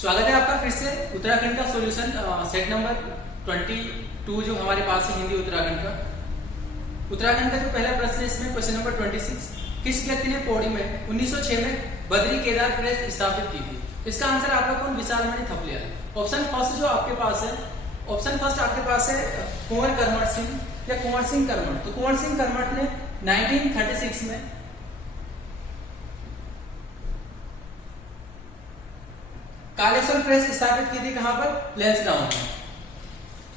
स्वागत है आपका फिर से उत्तराखंड का सॉल्यूशन सेट नंबर 22 जो हमारे पास है हिंदी उत्तराखंड का। उत्तराखंड का जो पहला प्रश्न है इसमें क्वेश्चन नंबर 26, किस व्यक्ति ने पौड़ी में 1906 में बद्री केदार प्रेस स्थापित की थी? इसका आंसर आपका कौन विशालमणि थपलिया है। ऑप्शन फर्स्ट जो आपके पास है, ऑप्शन फर्स्ट आपके पास है कुंवर करमठ सिंह या कुंवर सिंह करमठ। तो कुंवर सिंह करमठ ने 1936 में कालेश्वर प्रेस स्थापित की थी। कहां पर? लैंसडाउन में।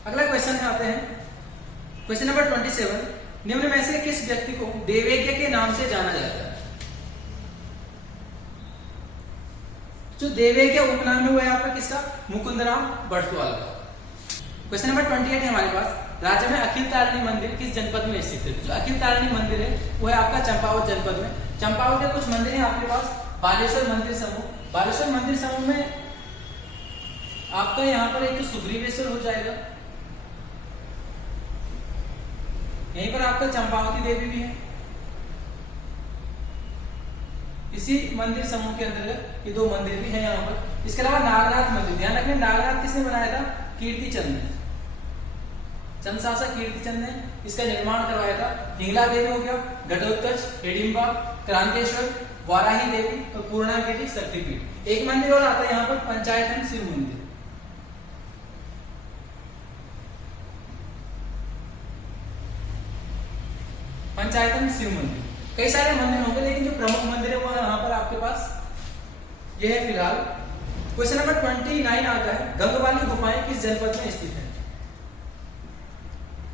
अगला क्वेश्चन में आते हैं, क्वेश्चन नंबर 27, निम्न में से किस व्यक्ति को देवज्ञ के नाम से जाना जाता है? जो देवज्ञ उपनाम है वो है आपका किसका? मुकुंदराम बड़तवाल का। क्वेश्चन नंबर 28 है हमारे पास, राज्य में अखिल तारिणी मंदिर किस जनपद में स्थित है? जो अखिल तारिणी मंदिर है वो है आपका चंपावत जनपद में। चंपावत के कुछ मंदिर हैं आपके पास, बालेश्वर मंदिर समूह। बालेश्वर मंदिर समूह में आपका यहाँ पर एक तो सुग्रीवेश्वर हो जाएगा, यहीं पर आपका चंपावती देवी भी है इसी मंदिर समूह के अंतर्गत। ये दो मंदिर भी है यहाँ पर। इसके अलावा नागनाथ मंदिर, ध्यान रखना नागनाथ किसने बनाया था? कीर्तिचंद ने, चंद्रशासक कीर्तिचंद ने इसका निर्माण करवाया था। हिंगला देवी हो गया, घटोत्कच, हिडिंबा, क्रांतेश्वर, वाराही देवी और पूर्णागिरि शक्तिपीठ। एक मंदिर और आता है यहाँ पर पंचायतन शिव मंदिर। पंचायतन शिव मंदिर, कई सारे मंदिर होंगे लेकिन जो प्रमुख मंदिर है वो यहाँ पर आपके पास ये है फिलहाल। क्वेश्चन नंबर 29 आता है, गंगवाली गुफाएं किस जनपद में स्थित है?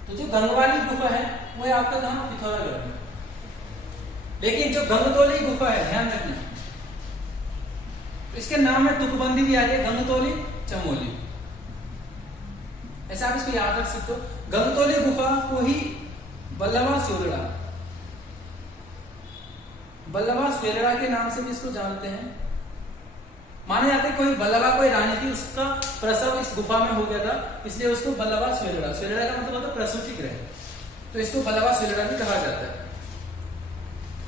तो जो गंगवाली गुफा है वो है आपका कहां? पिथौरागढ़ में। लेकिन जो गंगतोली गुफा है, ध्यान रखना, इसके नाम में तुकबंदी भी आ रही है, गंगतोली चमोली, ऐसा आप इसको याद रख सकते हो। गंगतोली गुफा को ही बल्लभा स्वेलड़ा के नाम से भी इसको जानते हैं। माना जाता है कोई बल्लभा कोई रानी थी, उसका प्रसव इस गुफा में हो गया था, इसलिए उसको बल्लभा स्वेलड़ा, स्वेलड़ा का मतलब होता है प्रसूति गृह, तो इसको बल्लभा स्वेलड़ा भी कहा जाता है।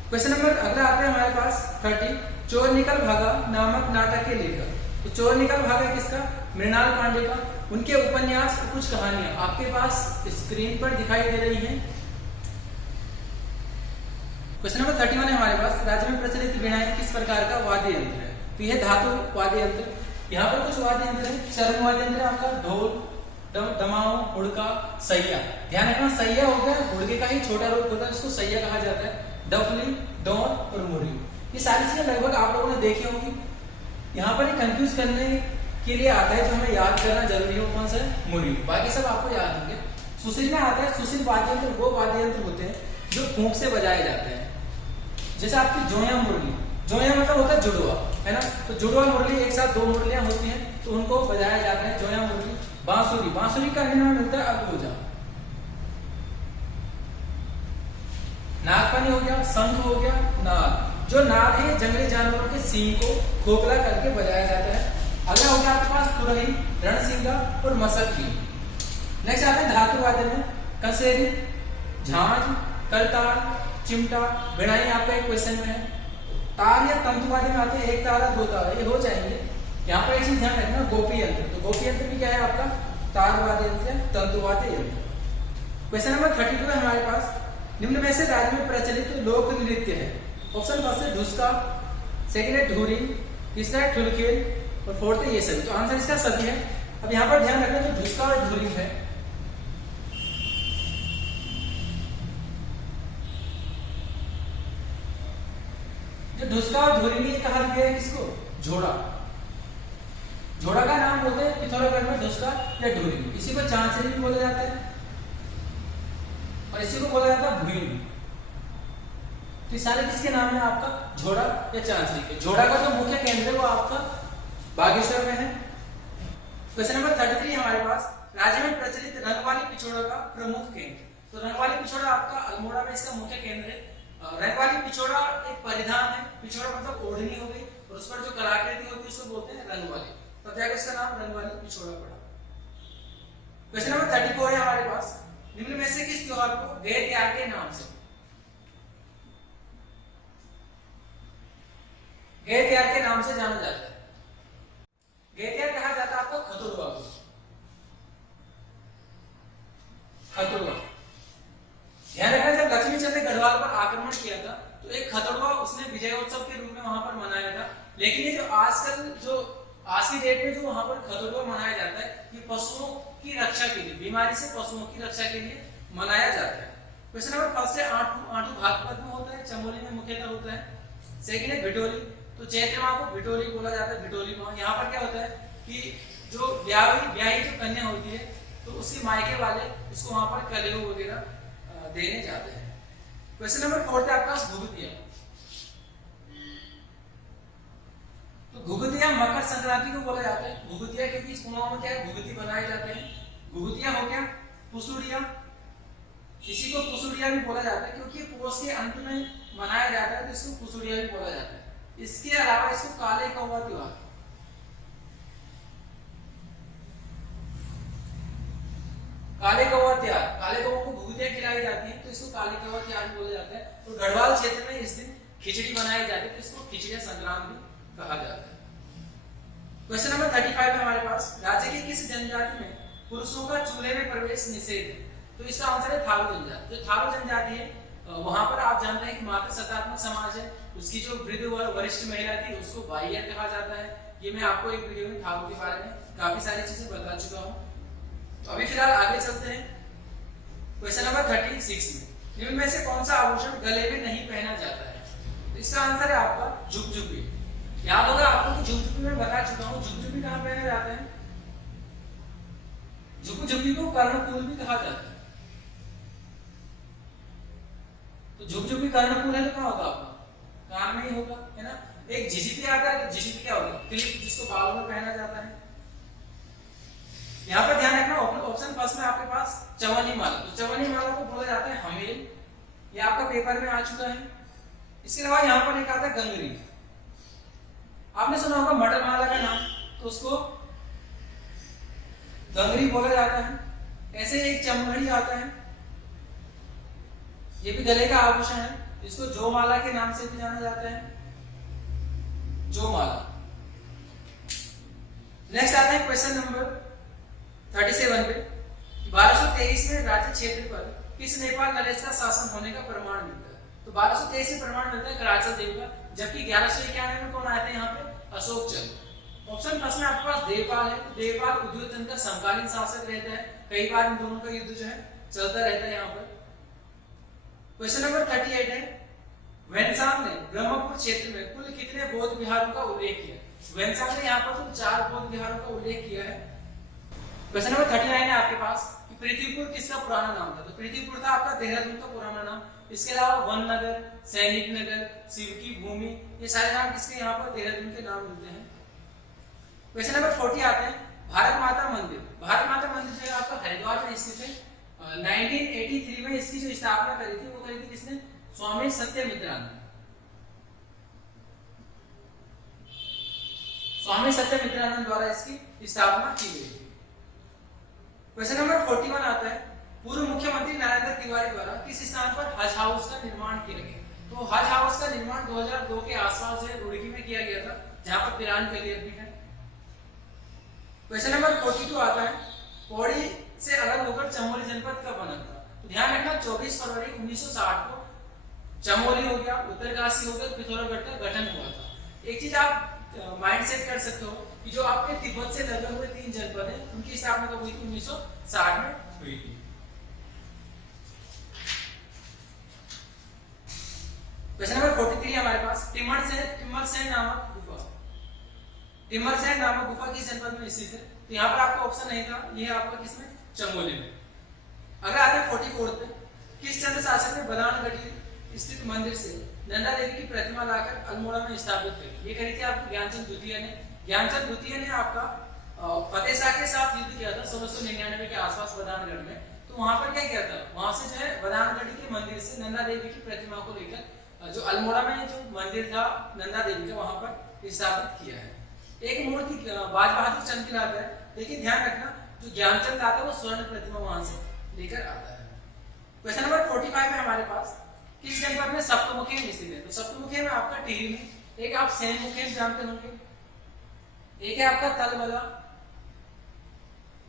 क्वेश्चन नंबर अगला आता है हमारे पास 30, चोर निकल भागा नामक नाटक के लेखक। तो चोर निकल भागा किसका? मृणाल पांडे का। उनके उपन्यास और कुछ कहानियां आपके पास स्क्रीन पर दिखाई दे रही हैं। क्वेश्चन नंबर 31 है हमारे पास, राज्य में प्रचलित वीणाएं किस प्रकार का वाद्य यंत्र है? तो यह धातु वाद्य यंत्र। यहाँ पर कुछ वाद्य यंत्र है, चर्म वाद्य यंत्र आपका ढोल, दमाऊ, हुड़का, सैया। ध्यान रखना सैया हो गया हुड़के का ही छोटा रूप होता है, उसको सैया कहा जाता है। डफली, डोर और मुरली, ये सारी चीजें लगभग आप लोगों ने देखी होगी। यहाँ पर कंफ्यूज करने के लिए आता है, जो हमें याद करना जरूरी हो कौन सा? मुरली। बाकी सब आपको याद होंगे। सुशील में आता है, सुशील वाद्य यंत्र वो वाद्य यंत्र होते हैं जो फूंक से बजाए जाते हैं। जैसे आपकी जोया मुरली, जोया मतलब होता है जुड़वा, है ना, तो जुड़वा मुरली एक साथ दो मुरलियां होती हैं तो उनको बजाया जाता है जोया मुरली। बांसुरी, बांसुरी का अन्य नाम मिलता है अगबोजा। नागफनी हो गया, शंख हो गया, नाद। जो नाद है जंगली जानवरों के सींग को खोखला करके बजाया जाता है। अगला हो गया आपके पास तुरही, रणसिंगा और मसकी। नेक्स्ट आते हैं धातु वाद्य में, कसेरी, झांझ, करताल, चिमटा, भिड़ाई आपका एक क्वेश्चन में है। तार या तंतुवाद्य में आते हैं एक तारा दो तारा, ये हो जाएंगे। यहाँ पर एक चीज ध्यान रखना, गोपी यंत्र। तो गोपी यंत्र भी क्या है आपका? तारवाद्य यंत्र, तंतुवाद्य यंत्र। क्वेश्चन नंबर 32 है हमारे पास, निम्न में से राज्य में प्रचलित लोक नृत्य है। ऑप्शन फर्स्ट है ढुसका, सेकेंड है ढूरी, तीसरा है ठुलखेल और फोर्थ है ये सभी। तो आंसर इसका सभी है। अब यहाँ पर ध्यान रखना, जो ढुसका और ढूरी है, ढुसका और धुरी में कहा गया है किसको? झोड़ा। झोड़ा का नाम बोलते हैं पिथौरागढ़ में ढुसका या ढूरी। इसी को चांचरी भी बोला जाता है और इसी को बोला जाता है भुईन। तो सारे किसके नाम है आपका? झोड़ा या चांचरी के। झोड़ा का जो मुख्य केंद्र है वो आपका बागेश्वर में है। क्वेश्चन नंबर 33 हमारे पास, राज्य में प्रचलित रंगवाली पिछोड़ा का प्रमुख केंद्र। तो रंगवाली पिछोड़ा आपका अल्मोड़ा में इसका मुख्य केंद्र है। रंगवाली पिछोड़ा एक परिधान है, पिछोड़ा मतलब ओढ़नी हो गई और उस पर जो कलाकृति होती है उसको बोलते हैं रंगवाली, तब जाकर इसका नाम रंगवाली पिछोड़ा पड़ा। क्वेश्चन नंबर 34 है हमारे पास, निम्न में से किस त्योहार को गए त्याग के नाम से गए त्याग के नाम से जाना जाता है? गए की रक्षा के लिए, बीमारी से पशुओं की रक्षा के लिए मनाया जाता है। क्वेश्चन नंबर फर्स्ट है आंटू, आंटू भागवत में होता है, चमोली में मुख्यतः होता है। सेकंड है भिटोली, तो चैत्र माह को भिटोली बोला जाता है, भिटोली माह। यहाँ पर क्या होता है कि जो ब्याही जो कन्या होती है तो उसके मायके वाले उसको वहां पर कलेऊ वगैरह देने जाते हैं। क्वेश्चन नंबर फोर्थ है आपका घुघुतिया। तो घुघुतिया मकर संक्रांति को बोला जाता है। घुघुतिया के बीच कुआं में क्या है, घुघुती बनाए जाते हैं। घुघुतिया हो गया। पुसुड़िया, इसी को पुसुड़िया भी बोला जाता है क्योंकि पोष के अंत में मनाया जाता है तो इसको पुसुड़िया भी बोला जाता है। इसके अलावा इसको काले कौवा त्योहार, काले कौवा त्योहार, काले कौवा को घुघुतिया खिलाई जाती है तो इसको काले कौवा त्योहार भी बोला जाता है। तो गढ़वाल क्षेत्र में इस दिन खिचड़ी बनाई जाती है तो इसको खिचड़िया संक्रांत भी कहा जाता है। क्वेश्चन नंबर 35 है हमारे पास, राज्य की किस जनजाति में पुरुषों का चूल्हे में प्रवेश निषेध है? तो इसका आंसर है थारू जनजाति। जो थारू जनजाति है वहां पर आप जानते हैं कि मातृ सत्तात्मक समाज है, उसकी जो वृद्ध व वरिष्ठ महिला थी उसको बाह्य कहा जाता है। ये मैं आपको एक वीडियो में थारू के बारे में काफी सारी चीजें बता चुका हूँ। तो अभी फिलहाल आगे चलते हैं क्वेश्चन नंबर 36 में, निम्न में से कौन सा आभूषण गले में नहीं पहना जाता है? तो इसका आंसर है आपका झुकझुकी। याद होगा आपको कि झुकझुकी में बता चुका हूँ, झुकझुकी कहाँ पहना जाता है? झुकझुकी को कर्णफूल भी कहा जाता है। तो झुकझुकी कर्णफूल है तो कहाँ होगा आपका? कान में ही होगा, है ना। एक झिझिपी आता है, तो झिझिपी क्या होगा? क्लिप, जिसको बालों में पहना जाता है। यहाँ पर ध्यान रखना, ऑप्शन फर्स्ट में आपके पास चवन्नी माला, तो चवन्नी माला को बोला जाता है हमेल, ये आपका पेपर में आ चुका है। इसके अलावा यहाँ पर एक आता है गंगरी, आपने सुना होगा मटर माला का नाम, तो उसको गंगरी बोला जाता है। ऐसे एक चमघड़ी आता है, ये भी गले का आभूषण है, इसको जो माला के नाम से भी जाना जाता है, जो माला। नेक्स्ट आता है क्वेश्चन नंबर 37 पे, 1223 में राज्य क्षेत्र पर किस नेपाल नरेश का शासन होने का प्रमाण मिलता है? तो 1223 में प्रमाण मिलता है कराचल देव का, जबकि 1191 में कौन आए थे यहाँ पे? अशोक चंद। ऑप्शन फर्स्ट में आपके पास देवपाल है, तो देवपाल उद्योगचंद का समकालीन शासक रहता है, कई बार इन दोनों का युद्ध जो है चलता रहता है यहाँ पर। क्वेश्चन नंबर 38 है, वेनसांग ने ब्रह्मपुर क्षेत्र में कुल कितने बौद्ध विहारों का उल्लेख किया? वेनसांग ने यहाँ पर तो 4 बौद्ध विहारों का उल्लेख किया है। क्वेश्चन नंबर 39 है आपके पास कि पृथ्वीपुर किसका पुराना नाम था? तो पृथ्वीपुर था आपका देहरादून का पुराना नाम। इसके अलावा वन नगर, सैनिक नगर, शिव की भूमि, ये सारे नाम किसके यहाँ पर देहरादून के नाम मिलते हैं। क्वेश्चन नंबर 40 आते हैं, भारत माता मंदिर। भारत माता मंदिर जो है आपका हरिद्वार में स्थित है। 1983 में इसकी जो स्थापना करी थी वो करी थी किसने? स्वामी सत्यमित्रानंद। स्वामी सत्यमित्रानंद द्वारा इसकी स्थापना की गई थी। क्वेश्चन नंबर 41 आता है, पूर्व मुख्यमंत्री नरेंद्र तिवारी द्वारा किस स्थान पर हज हाउस का निर्माण किया गया? तो हज हाउस का निर्माण 2002 के आसपास है रुड़की में किया गया था, जहां पर पिरान कलियर भी है। क्वेश्चन नंबर 42 आता है, पौड़ी से अलग होकर चमोली जनपद कब बना था? तो ध्यान रखना 24 फरवरी 1960 को चमोली हो गया, उत्तरकाशी हो गया, पिथौरागढ़ का गठन हुआ था। एक चीज आप माइंड सेट कर सकते हो कि जो आपके तिब्बत से लगे हुए 3 जनपद हैं उनकी स्थापना कब हुई थी? 1960 में हुई थी। क्वेश्चन नंबर 43 हमारे पास, टिम्मरसैंड नामक गुफा। टिम्मरसैंड नामक गुफा किस जनपद में स्थित है? तो यहाँ पर आपका ऑप्शन नहीं था, ये है आपका किसमें? चमोली में। अगर आते हैं 44 पे, किस चंद्र शासक ने बदानगढ़ी स्थित मंदिर से नंदा देवी की प्रतिमा लाकर अल्मोड़ा में स्थापित करी? ये करी थी आपको ज्ञानचंद द्वितीय ने। ज्ञानचंद द्वितीय ने आपका फतेह शाह के साथ युद्ध किया था 1699 के आसपास बदानगढ़ में। तो वहां पर क्या किया था? वहां से जो है बदानगढ़ी के मंदिर से नंदा देवी की प्रतिमा को लेकर जो अल्मोड़ा में जो मंदिर था नंदा देवी का वहां पर स्थापित किया है। एक मूर्ति बाज बहादुर चंद की लाता है, लेकिन ध्यान रखना जो ज्ञानचंद आता है वो स्वर्ण प्रतिमा वहां से लेकर आता है। क्वेश्चन नंबर 45 में हमारे पास, किस जनपद में सप्तमुखेम स्थित है? तो सप्तमुखेम में आपका टिहरी में। एक आप सैनमुखेम जानते होंगे, एक है आपका तलबला,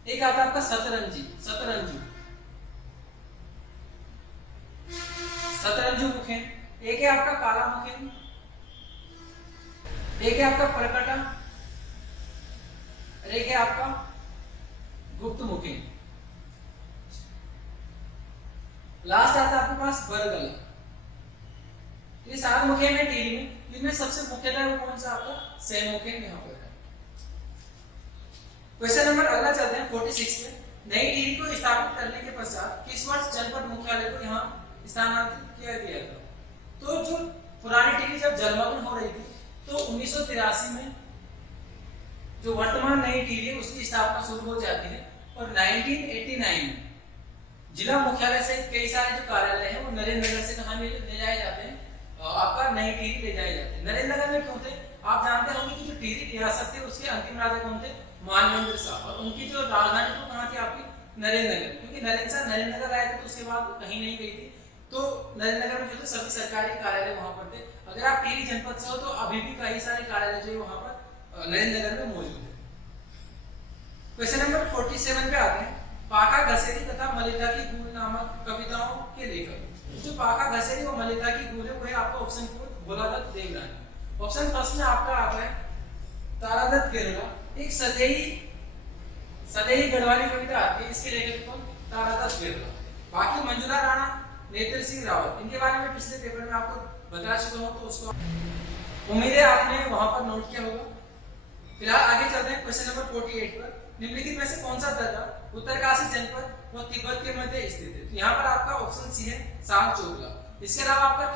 एक आता है आपका सतरंजू मुखेम, एक है आपका काला मुखेम, एक है आपका परकटा, एक है आपका गुप्तमुखी। लास्ट आता है आपके पास बरगला। ये सात मुखिया में टिहरी में, इनमें सबसे मुख्यतः वो कौन सा आपका सैमुखी यहाँ पर है। क्वेश्चन नंबर अगला चलते हैं 46 पे। नई टिहरी को स्थापित करने के पश्चात किस वर्ष जनपद मुख्यालय को यहाँ स्थानांतरित किया गया था? तो जो पुरानी टिहरी जब जलमग्न हो रही थी तो 1983 में जो वर्तमान नई टिहरी है उसकी स्थापना शुरू हो जाती है और 1989 में जिला मुख्यालय से कई सारे जो कार्यालय हैं वो नरेंद्र नगर से कहाँ ले जाए जाते हैं, आपका नई टिहरी ले जाए जाते हैं। नरेंद्र नगर में क्यों थे? आप जानते होंगे कि जो टिहरी रियासत थी उसके अंतिम राजा कौन थे? मानवेंद्र साहब। और उनकी जो राजधानी तो कहाँ थी आपकी? नरेंद्र नगर, क्योंकि नरेंद्र नगर आए थे तो उसके बाद कहीं नहीं गई थी, तो नरेंद्र नगर में जो थे सभी सरकारी कार्यालय वहां पर थे। अगर आप टिहरी जनपद से हो तो अभी भी कई सारे कार्यालय जो वहां पर नरेंद्र नगर में मौजूद है। क्वेश्चन नंबर 47 पे आते हैं। पाका घसेरी तथा मलिता की गूल नामक कविताओं के लेखक। जो पाका घसेरी और मलिता की गूल है वो है आपका ऑप्शन 4 भोलादत्त देवरानी। ऑप्शन फर्स्ट में आपका आता है तारादत्त गेरुला। एक सदैही गढ़वाली कविता आती है, इसके लेखक कौन? तारादत्त गेरुला। बाकी मंजुला राणा, नेत्र सिंह रावत, इनके बारे में पिछले पेपर में आपको बता चुका हूं, तो उसको उम्मीद है आपने वहां पर नोट किया होगा। फिलहाल आगे चलते हैं क्वेश्चन नंबर 48 पर। निम्नलिखित में से कौन सा दर्रा उत्तरकाशी जनपद व तिब्बत के मध्य स्थित है? तो यहाँ पर आपका ऑप्शन सी है सांगचोगला। इसके अलावा आपका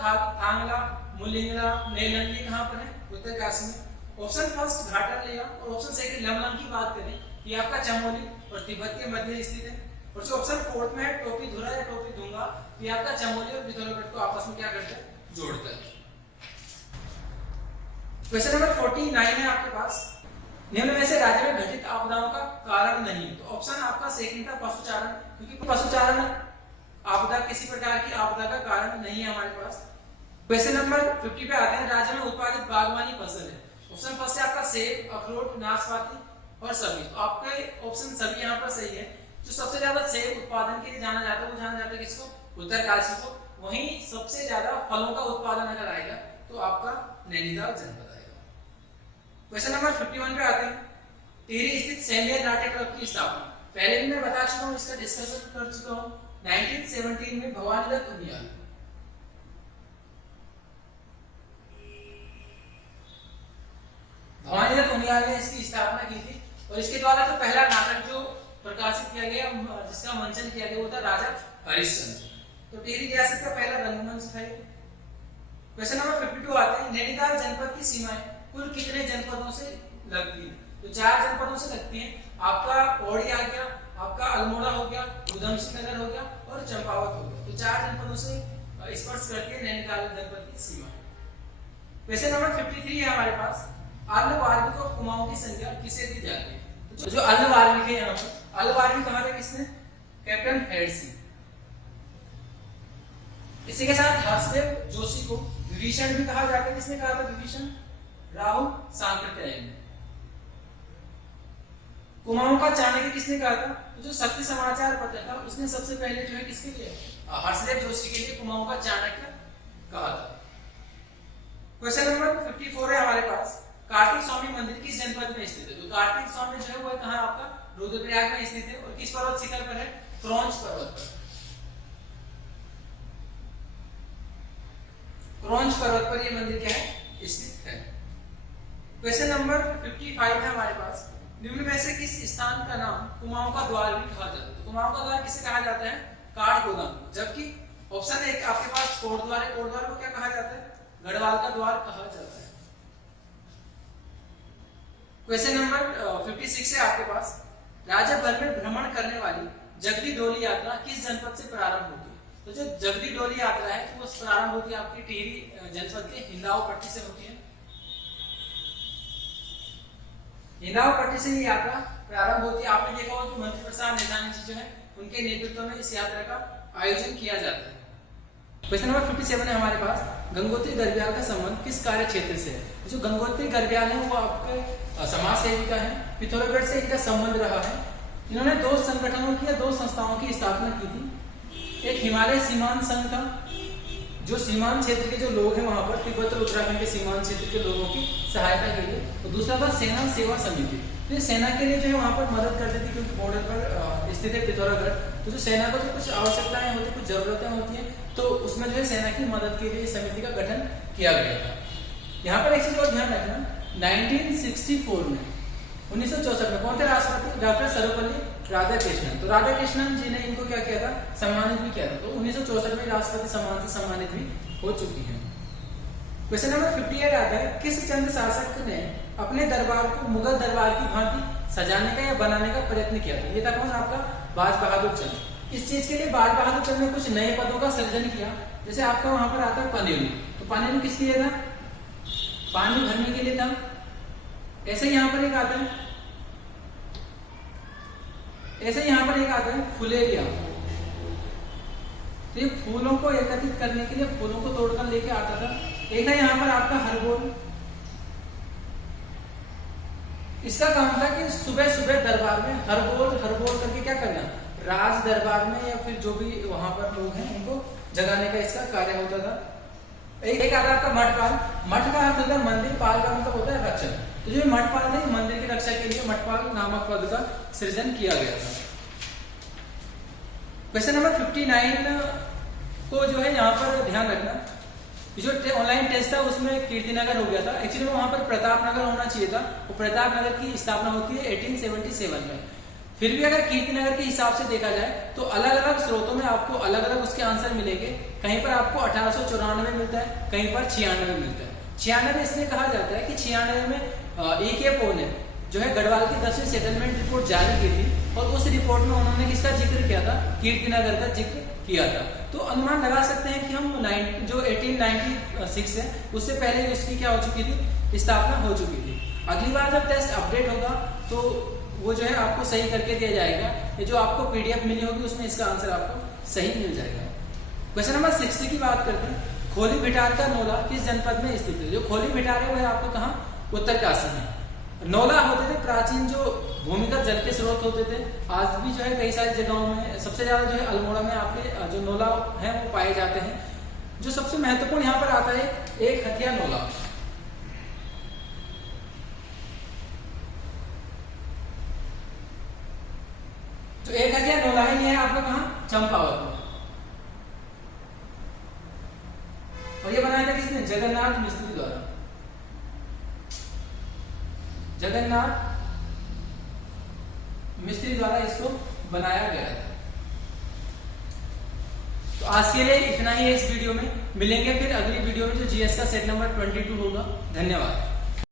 थांगला, मुलिंगला, नेलंडी कहाँ पर है? उत्तरकाशी में। ऑप्शन फर्स्ट घाटरलिया और ऑप्शन सेकंड लमलम की बात करें, ये आपका चमोली और तिब्बत के मध्य स्थित है। और जो ऑप्शन फोर्थ में है टोपी धुरा या टोपी दूंगा, ये आपका चमोली और पिथौरागढ़ को आपस में क्या करता है? जोड़ता है। क्वेश्चन नंबर 49 है आपके पास। निम्न में से राज्य में घटित आपदाओं का कारण नहीं। तो ऑप्शन आपका सेकंड था पशुचारण, क्योंकि पशुचारण आपदा किसी प्रकार की आपदा का कारण नहीं है हमारे पास। क्वेश्चन नंबर 50 पे आते हैं। राज्य में उत्पादित बागवानी फसल है। ऑप्शन फर्स्ट है आपका सेब, अखरोट, नाशपाती और सभी। तो आपके ऑप्शन सभी यहाँ पर सही है। जो सबसे ज्यादा सेब उत्पादन के लिए जाना जाता है वो जाना जाता है किसको? उत्तरकाशी को। वहीं सबसे ज्यादा फलों का उत्पादन अगर आएगा तो आपका नैनीताल जनपद आएगा। क्वेश्चन नंबर 51 पे आते हैं। टिहरी स्थित सैनियर नाट्य क्लब की स्थापना। पहले भी मैं बता चुका हूँ, इसका डिस्कशन कर चुका हूँ। 1917 में भवानीदत्त उनियाल। भवानीदत्त उनियाल ने इसकी स्थापना की थी और इसके द्वारा जो पहला नाटक जो प्रकाशित किया गया, जिसका मंचन किया गया, वो था राजा हरिश्चंद्र। तो टिहरी रियासत का पहला रंगमंच था। क्वेश्चन नंबर 52 आते हैं। नैनीताल जनपद की सीमाएं कुल कितने जनपदों से लगती है? तो 4 जनपदों से लगती हैं। आपका पौड़ी आ गया, आपका अल्मोड़ा हो गया, उधमसिंह नगर हो गया और चंपावत हो गया। तो 4 जनपदों से स्पर्श करती है नैनीताल जनपद की सीमा। क्वेश्चन नंबर 53 है हमारे पास। अल्ल वार्मिक और कुमाऊं की संख्या किसे दी जाती है? तो जो अल्ल वार्मिक है यहाँ पर, अल्ल वार्मिक कहा था किसने? Captain head Singh. इसी के साथ हर्षदेव जोशी को विभीषण भी कहा जाता है। किसने कहा था विभीषण? राहुल सांकृत्यायन ने। कुमाऊं का चाणक्य किसने कहा था? तो जो शक्ति समाचार पत्र था उसने सबसे पहले जो है किसके लिए? हर्षदेव जोशी के लिए कुमाऊं का चाणक्य कहा था। क्वेश्चन नंबर 54 है हमारे पास। कार्तिक स्वामी मंदिर किस जनपद में स्थित है? तो कार्तिक स्वामी जो है वो कहाँ आपका रुद्रप्रयाग में स्थित है और किस पर्वत शिखर पर है? क्रौंच पर्वत पर। क्रौंच पर्वत पर ये मंदिर क्या है? स्थित है। क्वेश्चन नंबर 55 है हमारे पास। निम्न में से किस स्थान का नाम कुमाऊं का द्वार भी कहा जाता है? तो कुमाऊं का द्वार किसे कहा जाता है? काठगोदाम। जबकि ऑप्शन एक आपके पास कोटद्वार है। कोटद्वार को क्या कहा जाता है? गढ़वाल का द्वार कहा जाता है। क्वेश्चन नंबर 56 है आपके पास। राज्य भर में भ्रमण करने वाली जगदी डोली यात्रा किस जनपद से प्रारंभ होती है? तो जो जगदी डोली यात्रा है वो प्रारंभ होती है आपकी टिहरी जनपद के हिंदावपट्टी से होती है। हिंदावपट्टी से ये यात्रा प्रारंभ होती है। आपने देखा होगा कि मंत्री प्रसाद निधानी जी जो है उनके नेतृत्व में इस यात्रा का आयोजन किया जाता है। क्वेश्चन नंबर 57 है हमारे पास। गंगोत्री गर्ब्याल का संबंध किस कार्य क्षेत्र से है? जो गंगोत्री गर्ब्याल है वो आपके समाज सेविका है। पिथौरागढ़ से इनका संबंध रहा है। इन्होंने 2 संगठनों की या 2 संस्थाओं की स्थापना की थी। एक हिमालय सीमांत संघ था जो सीमांत क्षेत्र के जो लोग हैं वहां पर तिब्बत और उत्तराखंड के सीमांत क्षेत्र के लोगों की सहायता के लिए। तो दूसरा था सेना सेवा समिति, तो ये सेना के लिए जो है वहां पर मदद करती थी, क्योंकि बॉर्डर पर स्थित है पिथौरागढ़। तो जो सेना को जो कुछ आवश्यकताएं होती, कुछ जरूरतें होती हैं, तो उसमें जो है सेना की मदद के लिए समिति का गठन किया गया था। यहाँ पर एक चीज और ध्यान रखना, 1964 में 1964 में कौन थे राष्ट्रपति? डॉक्टर सर्वपल्ली राधाकृष्णन। तो राधाकृष्णन जी ने इनको क्या किया था? सम्मानित भी किया था। तो 1964 में राष्ट्रपति सम्मान से सम्मानित भी हो चुकी हैं। क्वेश्चन नंबर 58 आता है, किस चंद शासक ने अपने दरबार को मुगल दरबार की भांति सजाने का या बनाने का प्रयत्न किया था? ये था कौन? आपका बाज बहादुर चंद। इस चीज के लिए बाज बहादुर चंद ने कुछ नए पदों का सृजन किया। जैसे आपका वहां पर आता है पनेरू, तो पनेरू किसके लिए था? पानी भरने के लिए था। ऐसे यहाँ पर एक आता है, ऐसे यहाँ पर एक आता है फुलेरिया, तो ये फूलों को एकत्रित करने के लिए फूलों को तोड़कर लेके आता था। एक था यहाँ पर आपका हरबोल, इसका काम था कि सुबह सुबह दरबार में हरबोल हरबोल करके क्या करना, राज दरबार में या फिर जो भी वहां पर लोग हैं उनको जगाने का इसका कार्य होता था। एक आता है आपका मठपाल। मठ का अर्थ होता है मंदिर, पाल का मतलब होता है रक्षक। तो जो मठपाल थे, मंदिर की रक्षा के लिए मठपाल नामक पद का सृजन किया गया था। क्वेश्चन नंबर 59 को जो है यहाँ पर ध्यान रखना, जो ऑनलाइन टेस्ट था उसमें कीर्तिनगर हो गया था। एक्चुअली वहां पर प्रतापनगर होना चाहिए था। वो प्रतापनगर की स्थापना होती है 1877 में। फिर भी अगर कीर्तिनगर के हिसाब से देखा जाए तो अलग अलग स्रोतों में आपको अलग अलग उसके आंसर मिलेंगे। कहीं पर आपको 1894 मिलता है, कहीं पर 96 मिलता है। 96 इसलिए कहा जाता है कि 96 में E.K. पो ने जो है गढ़वाल की 10वीं सेटलमेंट रिपोर्ट जारी की थी, और उस रिपोर्ट में उन्होंने किसका जिक्र किया था? कीर्तिनगर का जिक्र किया था। तो अनुमान लगा सकते हैं कि हम जो 1896 है उससे पहले इसकी क्या हो चुकी थी? स्थापना हो चुकी थी। अगली बार जब टेस्ट अपडेट होगा तो वो जो है आपको सही करके दिया जाएगा। ये जो आपको PDF मिली होगी उसमें इसका आंसर आपको सही मिल जाएगा। क्वेश्चन नंबर 60 की बात करते हैं। खोली भिटार का नोला किस जनपद में स्थित है? जो खोली भिटार है वह आपको कहाँ? उत्तरकाशी में। नोला होते थे प्राचीन जो भूमिगत जल के स्रोत होते थे। आज भी जो है कई सारी जगहों में, सबसे ज्यादा जो है अल्मोड़ा में आपके जो नोला है वो पाए जाते हैं। जो सबसे महत्वपूर्ण यहाँ पर आता है एक हथिया नोला। जो एक हथिया नोला है ये है आपका कहाँ? चंपावत में। और ये बनाया था किसने? जगन्नाथ मिस्त्री द्वारा। जगन्नाथ मिस्त्री द्वारा इसको बनाया गया था। तो आज के लिए इतना ही है इस वीडियो में। मिलेंगे फिर अगली वीडियो में जो GS का सेट नंबर 22 होगा। धन्यवाद।